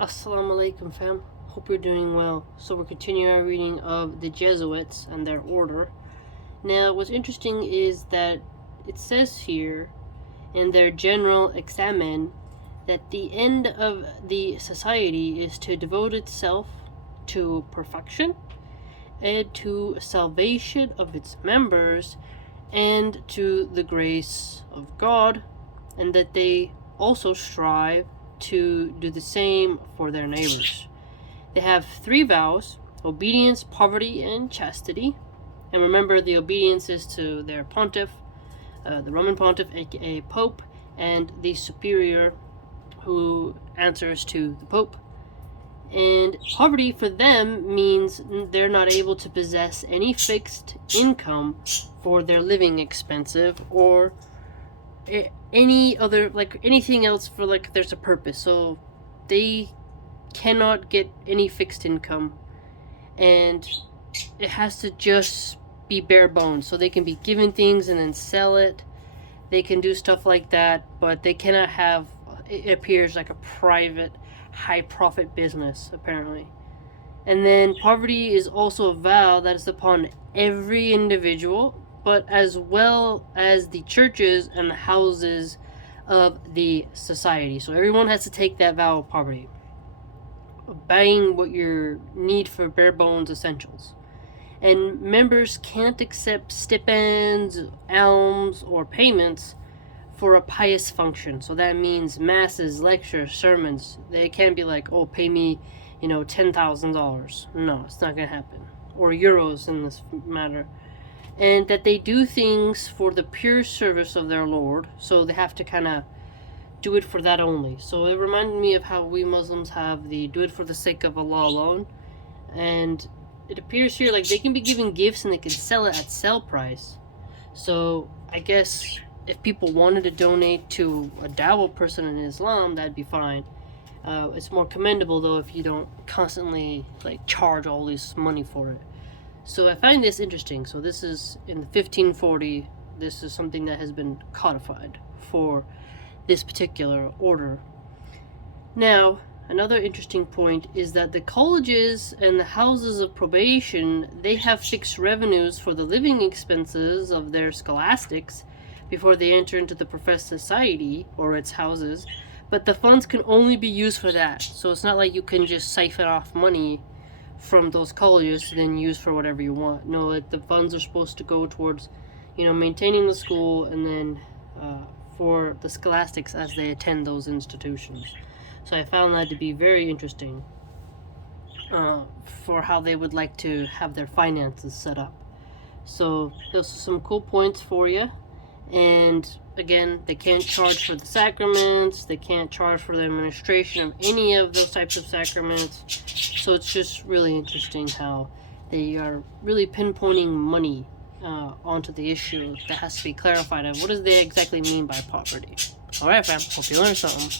Assalamu alaikum, fam. Hope you're doing well. So we're continuing our reading of the Jesuits and their order. Now, what's interesting is that it says here in their general examen that the end of the society is to devote itself to perfection and to salvation of its members and to the grace of God, and that they also strive to do the same for their neighbors. They have 3 vows: obedience, poverty, and chastity. And remember, the obedience is to their pontiff, the Roman pontiff, aka Pope, and the superior, who answers to the Pope. And poverty for them means they're not able to possess any fixed income for their living expenses or any other, like anything else for like there's a purpose. So they cannot get any fixed income, and it has to just be bare bones. So they can be given things and then sell it. They can do stuff like that, but they cannot have, it appears like a private high profit business apparently. And then poverty is also a vow that is upon every individual, but as well as the churches and the houses of the society. So everyone has to take that vow of poverty, buying what you need for bare bones essentials. And members can't accept stipends, alms, or payments for a pious function. So that means masses, lectures, sermons. They can't be like, oh, pay me, $10,000. No, it's not going to happen. Or euros in this matter. And that they do things for the pure service of their Lord. So they have to kind of do it for that only. So it reminded me of how we Muslims have the do it for the sake of Allah alone. And it appears here like they can be given gifts and they can sell it at sale price. So I guess if people wanted to donate to a dawah person in Islam, that'd be fine. It's more commendable though if you don't constantly charge all this money for it. So I find this interesting. So this is in the 1540. This is something that has been codified for this particular order. Now, another interesting point is that the colleges and the houses of probation, they have fixed revenues for the living expenses of their scholastics before they enter into the professed society or its houses, but the funds can only be used for that. So it's not like you can just siphon off money from those colleges to then use for whatever you want. No, the funds are supposed to go towards, maintaining the school, and then for the scholastics as they attend those institutions. So I found that to be very interesting for how they would like to have their finances set up. So those are some cool points for you. And again, they can't charge for the sacraments, they can't charge for the administration of any of those types of sacraments. So it's just really interesting how they are really pinpointing money onto the issue that has to be clarified of what does they exactly mean by poverty. Alright fam, hope you learned something.